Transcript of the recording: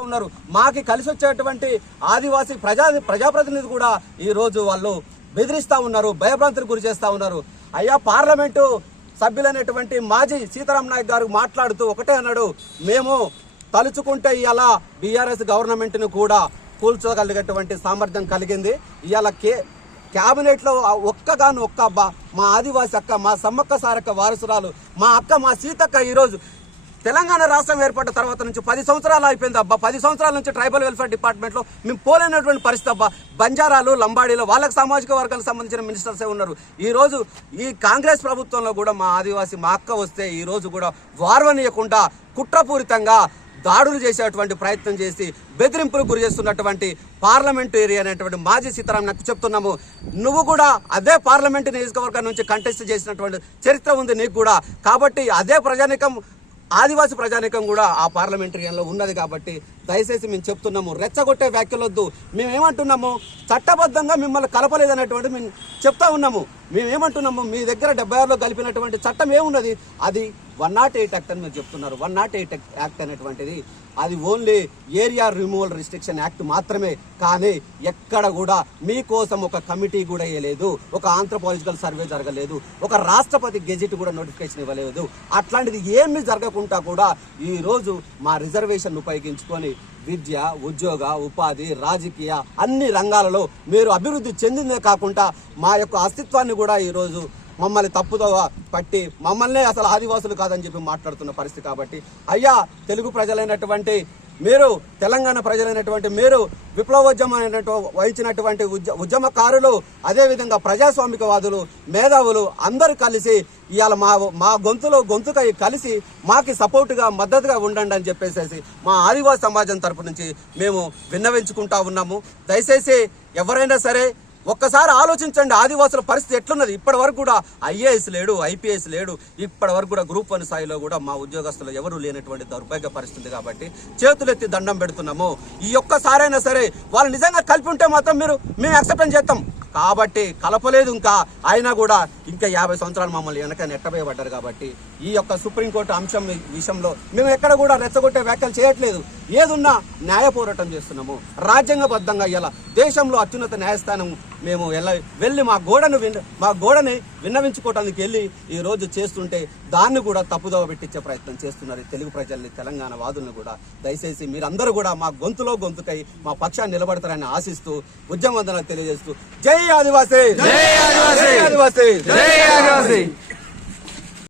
ఉన్నారు. మాకి కలిసి వచ్చేటువంటి ఆదివాసీ ప్రజాప్రతినిధి కూడా ఈ రోజు వాళ్ళు బెదిరిస్తా ఉన్నారు, భయభ్రాంతులకు గురి చేస్తా ఉన్నారు. అయ్యా, పార్లమెంటు సభ్యులైనటువంటి మాజీ సీతారాం నాయక్ గారు మాట్లాడుతూ ఒకటే అన్నాడు, మేము తలుచుకుంటే ఇవాళ బీఆర్ఎస్ గవర్నమెంట్ ను కూడా కూల్చోగలిగేటువంటి సామర్థ్యం కలిగింది. ఇవాళ క్యాబినెట్ లో ఒక్క మా ఆదివాసి అక్క, మా సమ్మక్క సారక్క వారసురాలు, మా అక్క, మా సీతక్క ఈరోజు తెలంగాణ రాష్ట్రం ఏర్పడ్డ తర్వాత నుంచి 10 సంవత్సరాలు అయిపోయింది అబ్బా. 10 సంవత్సరాల నుంచి ట్రైబల్ వెల్ఫేర్ డిపార్ట్మెంట్ లో మేము పోలేనటువంటి పరిస్థితి అబ్బా. బంజారాలు, లంబాడీలు, వాళ్ళకి సామాజిక వర్గాలకు సంబంధించిన మినిస్టర్సే ఉన్నారు. ఈ రోజు ఈ కాంగ్రెస్ ప్రభుత్వంలో కూడా మా ఆదివాసి మా అక్క వస్తే ఈ రోజు కూడా వార్వనీయకుండా కుట్రపూరితంగా దాడులు చేసేటువంటి ప్రయత్నం చేసి బెదిరింపులకు గురి చేస్తున్నటువంటి పార్లమెంటరీ అనేటువంటి మాజీ సీతారాం నాకు చెప్తున్నాము, నువ్వు కూడా అదే పార్లమెంటు నియోజకవర్గం నుంచి కంటెస్ట్ చేసినటువంటి చరిత్ర ఉంది నీకు కూడా. కాబట్టి అదే ప్రజానికం, ఆదివాసీ ప్రజానికం కూడా ఆ పార్లమెంటరీలో ఉన్నది. కాబట్టి దయచేసి మేము చెప్తున్నాము, రెచ్చగొట్టే వ్యాఖ్యలొద్దు. మేమేమంటున్నాము, చట్టబద్ధంగా మిమ్మల్ని కలపలేదనేటువంటి మేము చెప్తా ఉన్నాము. మేమేమంటున్నాము, మీ దగ్గర 76లో కలిపినటువంటి చట్టం ఏమున్నది, అది 108 యాక్ట్ అని మీరు చెప్తున్నారు. 108 యాక్ట్ అనేటువంటిది అది only area removal restriction act మాత్రమే. కానీ ఎక్కడ కూడా మీకోసం ఒక కమిటీ కూడా వేయలేదు, ఒక ఆంథ్రోపాలజికల్ సర్వే జరగలేదు, ఒక రాష్ట్రపతి గెజిట్ కూడా నోటిఫికేషన్ ఇవ్వలేదు. అట్లాంటిది ఏమీ జరగకుండా కూడా ఈ రోజు మా రిజర్వేషన్ ఉపయోగించుకొని విద్య, ఉద్యోగ, ఉపాధి, రాజకీయ అన్ని రంగాలలో మీరు అభివృద్ధి చెందిందే కాకుండా మా యొక్క అస్తిత్వాన్ని కూడా ఈరోజు మమ్మల్ని తప్పుతో పట్టి మమ్మల్నే అసలు ఆదివాసులు కాదని చెప్పి మాట్లాడుతున్న పరిస్థితి. కాబట్టి అయ్యా, తెలుగు ప్రజలైనటువంటి మీరు, తెలంగాణ ప్రజలైనటువంటి మీరు, విప్లవోద్యమం వహించినటువంటి ఉద్యమకారులు, అదేవిధంగా ప్రజాస్వామికవాదులు, మేధావులు అందరూ కలిసి ఇవాళ మా గొంతుకై కలిసి మాకి సపోర్టుగా, మద్దతుగా ఉండండి అని చెప్పేసి మా ఆదివాసి సమాజం తరపు నుంచి మేము విన్నవించుకుంటా ఉన్నాము. దయచేసి ఎవరైనా సరే ఒక్కసారి ఆలోచించండి, ఆదివాసుల పరిస్థితి ఎట్లున్నది. ఇప్పటి వరకు కూడా ఐఏఎస్ లేడు, ఐపీఎస్ లేడు, ఇప్పటి వరకు కూడా గ్రూప్ 1 స్థాయిలో కూడా మా ఉద్యోగస్తులు ఎవరూ లేనటువంటి దౌర్భాగ్య పరిస్థితి. కాబట్టి చేతులెత్తి దండం పెడుతున్నాము. ఈ ఒక్కసారైనా సరే వాళ్ళు నిజంగా కలిపి ఉంటే మాత్రం మేము యాక్సెప్ట్ చేస్తాం. కాబట్టి కలపలేదు ఇంకా, అయినా కూడా ఇంకా 50 సంవత్సరాలు మమ్మల్ని వెనక నెట్టబోయబడ్డారు. కాబట్టి ఈ యొక్క సుప్రీంకోర్టు అంశం విషయంలో మేము ఎక్కడ కూడా రెచ్చగొట్టే వ్యాఖ్యలు చేయట్లేదు. ఏదున్నా న్యాయ పోరాటం చేస్తున్నాము, రాజ్యాంగబద్ధంగా. ఇలా దేశంలో అత్యున్నత న్యాయస్థానం మేము వెళ్ళి మా గోడని విన్నవించుకోవడానికి వెళ్ళి ఈ రోజు చేస్తుంటే దాన్ని కూడా తప్పుదోవ పెట్టించే ప్రయత్నం చేస్తున్నారు తెలుగు ప్రజల్ని, తెలంగాణ వాదులను కూడా. దయచేసి మీరందరూ కూడా మా గొంతుకై మా పక్షాన్ని నిలబడతారని ఆశిస్తూ ఉద్యమవందనాలు తెలియజేస్తూ జై ఆదివాసీ, జై ఆదివాసీ, జై ఆదివాసీ, జై ఆదివాసీ.